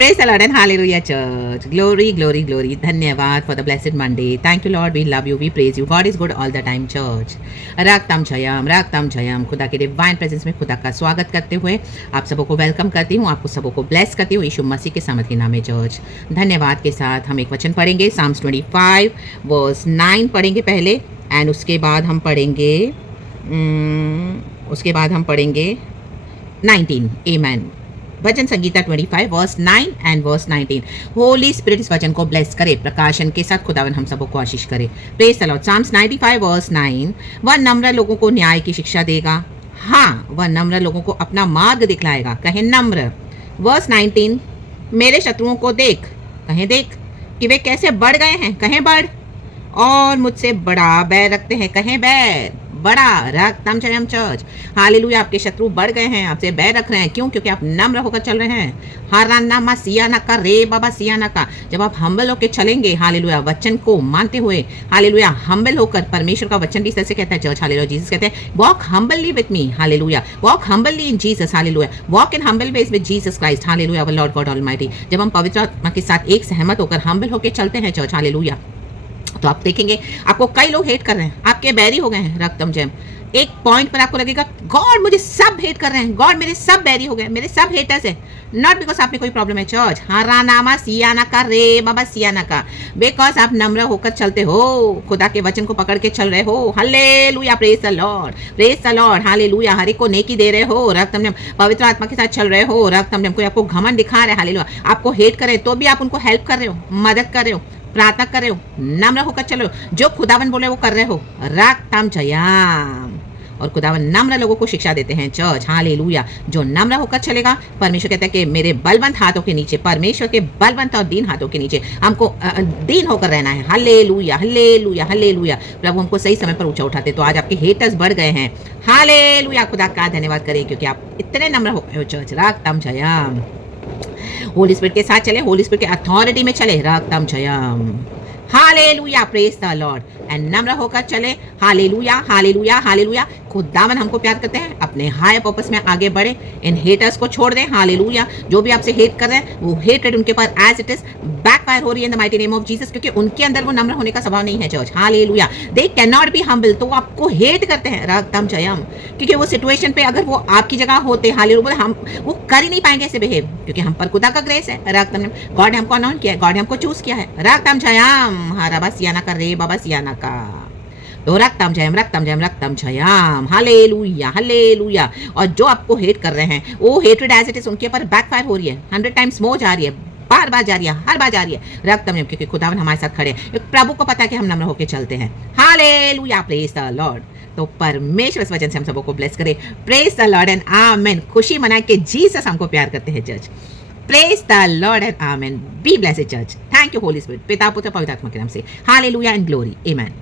Praise the Lord and hallelujah, church. Glory, glory, glory. धन्यवाद for the blessed Monday. Thank you, Lord. We love you. We praise you. God is good all the time, church. रागतम Jayam खुदा के divine presence में खुदा का स्वागत करते हुए आप सबों को वेलकम करती हूँ, आपको सबों को ब्लेस करती हूँ यीशु मसीह के सामर्थी नाम में, चर्च। धन्यवाद के साथ हम एक वचन पढ़ेंगे, साम्स 25 वर्स 9 पढ़ेंगे पहले, एंड उसके बाद हम पढ़ेंगे 19। आमेन। भजन संगीता 25 verse 9 and verse 19। Holy Spirit इस वचन को ब्लेस करे, प्रकाशन के साथ खुदावन हम सबको आशीष करे। Praise the lord. Psalms 95 verse 9। वह नम्र लोगों को न्याय की शिक्षा देगा, हाँ वह नम्र लोगों को अपना मार्ग दिखलाएगा, कहे नम्र। वर्स 19। मेरे शत्रुओं को देख, कहें देख कि वे कैसे बढ़ गए हैं, कहें बढ़, और मुझसे बड़ा बैर रखते हैं, कहें बैर, बड़ा रखतम जयम चर्च। हालेलुया। आपके शत्रु बढ़ गए हैं, आपसे बैर रख रहे हैं, क्यों? क्योंकि आप नम्र होकर चल रहे हैं। हारानामा सियाना का रे बाबा सियाना का, जब आप हम्बल होकर चलेंगे, हालेलुया, वचन को मानते हुए, हालेलुया, हम्बल होकर, परमेश्वर का वचन भी इस तरह से कहता है चर्च, हालेलुया। जीसस कहते हैं walk humbly with me, hallelujah, walk humbly in Jesus, hallelujah, walk in humble ways with Jesus Christ, hallelujah, lord God almighty. जब हम पवित्र आत्मा के साथ एक सहमत होकर हम्बल होकर चलते हैं चर्च, हालेलुया, तो आप देखेंगे आपको कई लोग हेट कर रहे हैं, आपके बैरी हो गए हैं, रक्तम जैम। एक पॉइंट पर आपको लगेगा गॉड मुझे सब हेट कर रहे हैं, गॉड मेरे सब बैरी हो गए, मेरे सब हेटर्स है, नॉट बिकॉज आपने कोई प्रॉब्लम है चर्च। हारानामा सियाना का रे बाबा सियाना का, बिकॉज आप नम्र होकर चलते हो, खुदा के वचन को पकड़ के चल रहे हो। Hallelujah, praise the Lord, praise the Lord, hallelujah. हर एक को नेकी दे रहे हो, रक्तम जैम, पवित्र आत्मा के साथ चल रहे हो, रक्तम जैम। कोई आपको घमंड दिखा रहा है, हालेलुया, आपको हेट करे तो भी आप उनको हेल्प कर रहे हो, मदद कर रहे हो, प्रार्थना कर रहे हो, नम्र होकर चलो, जो खुदावन बोले वो कर रहे हो, रागतम जयाम। और खुदावन नम्र लोगों को शिक्षा देते हैं चर्च, हालेलुया। जो नम्र होकर चलेगा, परमेश्वर कहता है कि मेरे बलवंत हाथों के नीचे, परमेश्वर के बलवंत और दीन हाथों के नीचे हमको दीन होकर रहना है। Hallelujah, hallelujah, hallelujah. प्रभु हमको सही समय पर ऊंचा उठाते। तो आज आपके हेटर्स बढ़ गए हैं, हालेलुया, खुदा का धन्यवाद करें क्योंकि आप इतने नम्र हो गए हो चर्च, रागतम जयाम। होली स्पिरिट के साथ चले, होली स्पिरिट के अथॉरिटी में चले, रागतम जयम, hallelujah, praise the Lord, and नम्र होकर चले, हालेलुया, हालेलुया, हालेलुया। खुदावन हमको प्यार करते हैं, अपने हाई पर्पस में आगे बढ़े, इन हेटर्स को छोड़ दें, हालेलुया। जो भी आपसे हेट कर रहे हैं, वो हेटेड उनके पर एज इट इज बैकफायर हो रही है in the mighty name of Jesus, क्योंकि उनके अंदर वो नम्र होने का स्वभाव नहीं है church, hallelujah. They can not be humble, तो वो आपको हेट करते हैं, रागतम जयम, क्योंकि वो सिचुएशन पे अगर वो आपकी जगह होते, हालेलुया, हम वो कर ही नहीं पाएंगे ऐसे बिहेव, क्योंकि हम पर खुदा का ग्रेस है, रागतम, गॉड ने हमको अनाउंस किया है, गॉड ने हमको चूज किया है, रागतम जयम। हाराबा सियाना का रे बाबा सियाना का, तो रक्तम जयम, रक्तम जयम, रक्तम जयम, हालेलुया, हालेलुया। और जो आपको हेट कर रहे हैं, वो हेटेड एज इट इज उनके ऊपर बैकफायर हो रही है, 100 टाइम्स मोर जा रही है, बार बार जा रही है, हर बार जा रही है, रक्तम जयम, क्योंकि खुदावन हमारे साथ खड़े हैं। प्रभु को पता है कि हम नम्र होकर चलते हैं, हालेलुया, प्रेज द लॉर्ड। तो परमेश्वर इस वचन से हम सबको ब्लेस करे, प्रेज द लॉर्ड एंड आमेन। खुशी मनाए कि जीसस हमको प्यार करते हैं church, praise the Lord and amen. Be blessed church. Thank you Holi spirit, पिता पुत्र पवित्र आत्मा के नाम से, हालेलुया एंड ग्लोरी, आमेन।